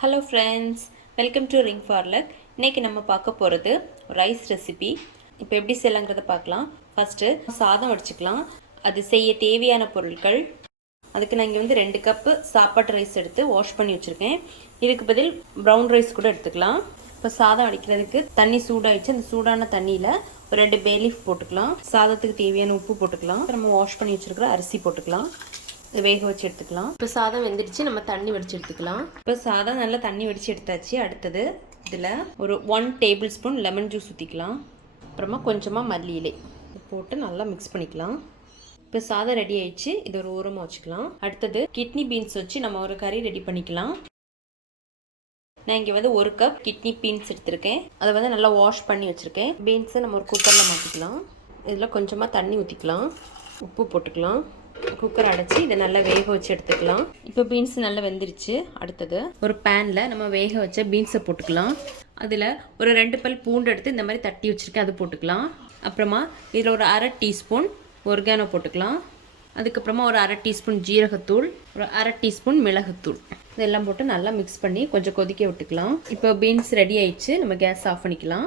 Hello friends, welcome to ring for luck. இன்றைக்கி நம்ம பார்க்க போகிறது ரைஸ் ரெசிபி. இப்போ எப்படி செய்யலாங்கிறத பார்க்கலாம். ஃபஸ்ட்டு சாதம் வடிச்சுக்கலாம். அது செய்ய தேவையான பொருட்கள், அதுக்கு நான் இங்கே வந்து 2 கப்பு சாப்பாட்டு ரைஸ் எடுத்து வாஷ் பண்ணி வச்சுருக்கேன். இதுக்கு பதில் ப்ரௌன் ரைஸ் கூட எடுத்துக்கலாம். இப்போ சாதம் வடிக்கிறதுக்கு தண்ணி சூடாகிடுச்சு. அந்த சூடான தண்ணியில் ஒரு 2 பே லீஃப் போட்டுக்கலாம். சாதத்துக்கு தேவையான உப்பு போட்டுக்கலாம். நம்ம வாஷ் பண்ணி வச்சுருக்கிற அரிசி போட்டுக்கலாம். வேக வச்சு எடுத்துக்கலாம். இப்போ சாதம் வெந்துடுச்சு, நம்ம தண்ணி வடித்து எடுத்துக்கலாம். இப்போ சாதம் நல்லா தண்ணி வடித்து எடுத்தாச்சு. அடுத்தது இதில் ஒரு 1 டேபிள் ஸ்பூன் லெமன் ஜூஸ் ஊற்றிக்கலாம். அப்புறமா கொஞ்சமாக மல்லி இலை போட்டு நல்லா மிக்ஸ் பண்ணிக்கலாம். இப்போ சாதம் ரெடி ஆயிடுச்சு. இது ஒரு ஓரமாக வச்சுக்கலாம். அடுத்தது கிட்னி பீன்ஸ் வச்சு நம்ம ஒரு கறி ரெடி பண்ணிக்கலாம். நான் இங்கே வந்து 1 கப் கிட்னி பீன்ஸ் எடுத்திருக்கேன். அதை வந்து நல்லா வாஷ் பண்ணி வச்சுருக்கேன். பீன்ஸை நம்ம ஒரு குக்கரில் மாற்றிக்கலாம். இதில் கொஞ்சமாக தண்ணி ஊற்றிக்கலாம். உப்பு போட்டுக்கலாம். குக்கர் அடைச்சி இதை நல்லா வேக வச்சு எடுத்துக்கலாம். இப்போ பீன்ஸ் நல்லா வெந்துருச்சு. அடுத்தது ஒரு பேனில் நம்ம வேக வச்ச பீன்ஸை போட்டுக்கலாம். அதில் ஒரு 2 பல் பூண்டு எடுத்து இந்த மாதிரி தட்டி வச்சுருக்கேன், அது போட்டுக்கலாம். அப்புறமா இதில் ஒரு 1/2 டீஸ்பூன் ஒர்கானோ போட்டுக்கலாம். அதுக்கப்புறமா ஒரு 1/2 டீஸ்பூன் ஜீரகத்தூள், ஒரு 1/2 டீஸ்பூன் மிளகுத்தூள், இதெல்லாம் போட்டு நல்லா மிக்ஸ் பண்ணி கொஞ்சம் கொதிக்க விட்டுக்கலாம். இப்போ பீன்ஸ் ரெடி ஆயிடுச்சு. நம்ம கேஸ் ஆஃப் பண்ணிக்கலாம்.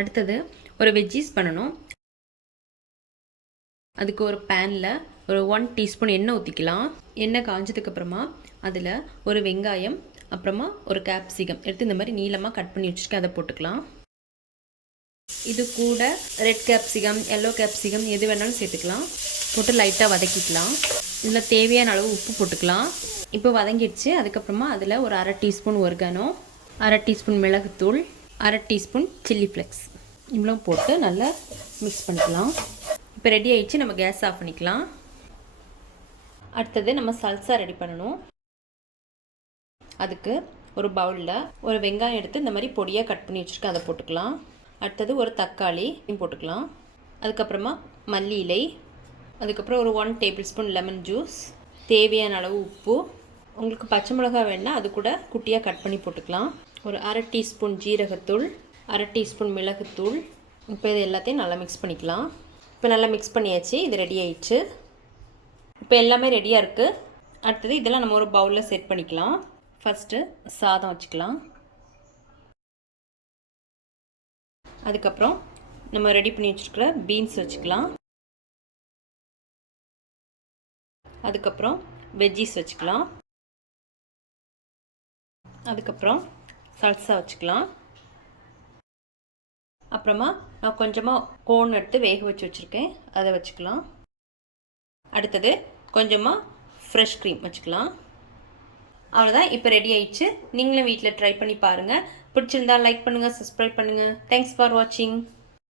அடுத்தது ஒரு வெஜ்ஜீஸ் பண்ணணும். அதுக்கு ஒரு பேனில் ஒரு 1 டீஸ்பூன் எண்ணெய் ஊற்றிக்கலாம். எண்ணெய் காஞ்சதுக்கப்புறமா அதில் ஒரு வெங்காயம், அப்புறமா ஒரு கேப்சிகம் எடுத்து இந்த மாதிரி நீளமாக கட் பண்ணி வச்சுருக்கேன், அதை போட்டுக்கலாம். இது கூட ரெட் கேப்சிகம், எல்லோ கேப்சிகம் எது வேணாலும் சேர்த்துக்கலாம். போட்டு லைட்டாக வதக்கிக்கலாம். இதில் தேவையான அளவு உப்பு போட்டுக்கலாம். இப்போ வதங்கிடுச்சு. அதுக்கப்புறமா அதில் ஒரு 1/2 டீஸ்பூன் ஒர்கானோ, 1/2 டீஸ்பூன் மிளகுத்தூள், 1/2 டீஸ்பூன் சில்லி ஃப்ளேக்ஸ் இவ்வளோ போட்டு நல்லா மிக்ஸ் பண்ணிக்கலாம். இப்போ ரெடி ஆகிடுச்சு. நம்ம கேஸ் ஆஃப் பண்ணிக்கலாம். அடுத்தது நம்ம சல்சா ரெடி பண்ணணும். அதுக்கு ஒரு பவுலில் ஒரு வெங்காயம் எடுத்து இந்த மாதிரி பொடியாக கட் பண்ணி வச்சுருக்கேன், அதை போட்டுக்கலாம். அடுத்தது ஒரு தக்காளி போட்டுக்கலாம். அதுக்கப்புறமா மல்லி இலை, அதுக்கப்புறம் ஒரு 1 டேபிள் ஸ்பூன் லெமன் ஜூஸ், தேவையான அளவு உப்பு. உங்களுக்கு பச்சை மிளகாய் வேணுன்னா அது கூட குட்டியாக கட் பண்ணி போட்டுக்கலாம். ஒரு 1/2 டீஸ்பூன் ஜீரகத்தூள், 1/2 டீஸ்பூன் மிளகுத்தூள். இப்போ இது எல்லாத்தையும் நல்லா மிக்ஸ் பண்ணிக்கலாம். இப்போ நல்லா மிக்ஸ் பண்ணியாச்சு. இது ரெடி ஆயிடுச்சு. இப்போ எல்லாமே ரெடியாக இருக்குது. அடுத்தது இதெல்லாம் நம்ம ஒரு பவுலில் செட் பண்ணிக்கலாம். ஃபஸ்ட்டு சாதம் வச்சுக்கலாம். அதுக்கப்புறம் நம்ம ரெடி பண்ணி வச்சுருக்கிற பீன்ஸ் வச்சுக்கலாம். அதுக்கப்புறம் வெஜ்ஜீஸ் வச்சுக்கலாம். அதுக்கப்புறம் சல்சா வச்சுக்கலாம். அப்புறமா நான் கொஞ்சமாக கோன் எடுத்து வேக வச்சு வச்சுருக்கேன், அதை வச்சுக்கலாம். அடுத்தது கொஞ்சமாக ஃப்ரெஷ் க்ரீம் வச்சுக்கலாம். அவ்வளோதான். இப்போ ரெடி ஆயிடுச்சு. நீங்களும் வீட்டில் ட்ரை பண்ணி பாருங்கள். பிடிச்சிருந்தா லைக் பண்ணுங்கள், சப்ஸ்கிரைப் பண்ணுங்கள். தேங்க்ஸ் ஃபார் வாட்சிங்.